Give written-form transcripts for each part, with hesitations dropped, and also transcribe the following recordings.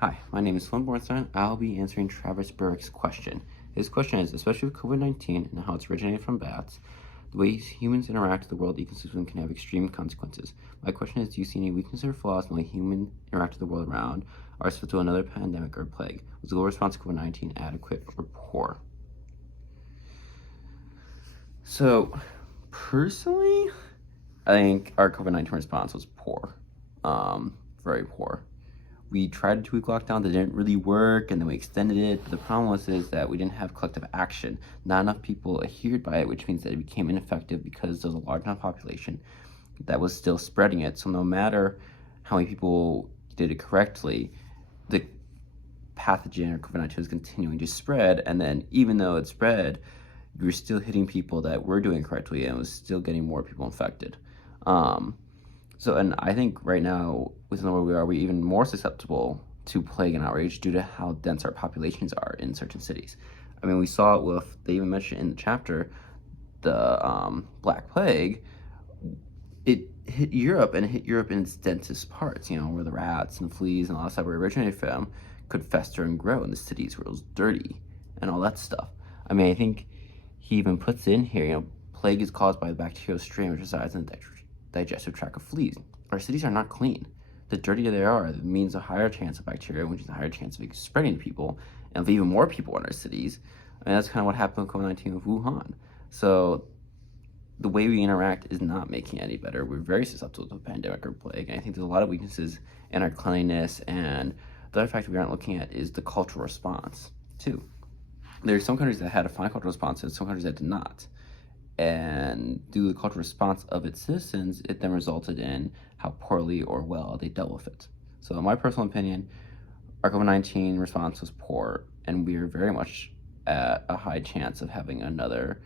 Hi, my name is Sloan Bornstein. I'll be answering Travis Briwicks' question. His question is, especially with COVID-19 and how it's originated from bats, the ways humans interact with the world ecosystem can have extreme consequences. My question is, do you see any weaknesses or flaws in the way humans interact with the world around or respect to another pandemic or plague? Was the global response to COVID-19 adequate or poor? So, personally, I think our COVID-19 response was poor. Very poor. We tried a 2-week lockdown that didn't really work, and then we extended it. But the problem is that we didn't have collective action. Not enough people adhered by it, which means that it became ineffective because there was a large enough population that was still spreading it. So no matter how many people did it correctly, the pathogen or COVID-19 was continuing to spread. And then even though it spread, we were still hitting people that were doing it correctly, and it was still getting more people infected. And I think right now, within where we are, we're even more susceptible to plague and outrage due to how dense our populations are in certain cities. I mean, we saw it with, they even mentioned in the chapter, the Black Plague. It hit Europe, and it hit Europe in its densest parts, where the rats and fleas and all that stuff were originated from could fester and grow in the cities where it was dirty and all that stuff. I mean, I think he even puts in here, plague is caused by the bacterial strain which resides in the digestive tract of fleas. Our cities are not clean. The dirtier they are, it means a higher chance of bacteria, which is a higher chance of it spreading to people, and of even more people in our cities. I mean, that's kind of what happened with COVID-19 with Wuhan. So the way we interact is not making it any better. We're very susceptible to a pandemic or plague, and I think there's a lot of weaknesses in our cleanliness, and the other factor we aren't looking at is the cultural response, too. There are some countries that had a fine cultural response, and some countries that did not. And due to the cultural response of its citizens, it then resulted in how poorly or well they dealt with it. So in my personal opinion, our COVID-19 response was poor, and we are very much at a high chance of having another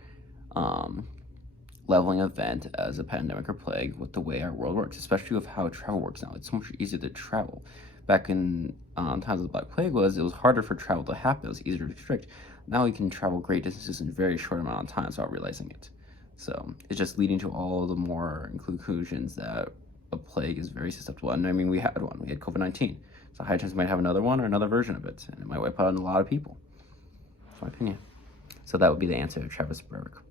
leveling event as a pandemic or plague with the way our world works, especially with how travel works now. It's so much easier to travel. Back in times of the Black Plague it was harder for travel to happen. It was easier to restrict. Now we can travel great distances in a very short amount of time without realizing it. So it's just leading to all the more conclusions that a plague is very susceptible. And I mean, we had one. We had COVID-19. So high chance we might have another one or another version of it. And it might wipe out a lot of people. That's my opinion. So that would be the answer to Travis Briwicks.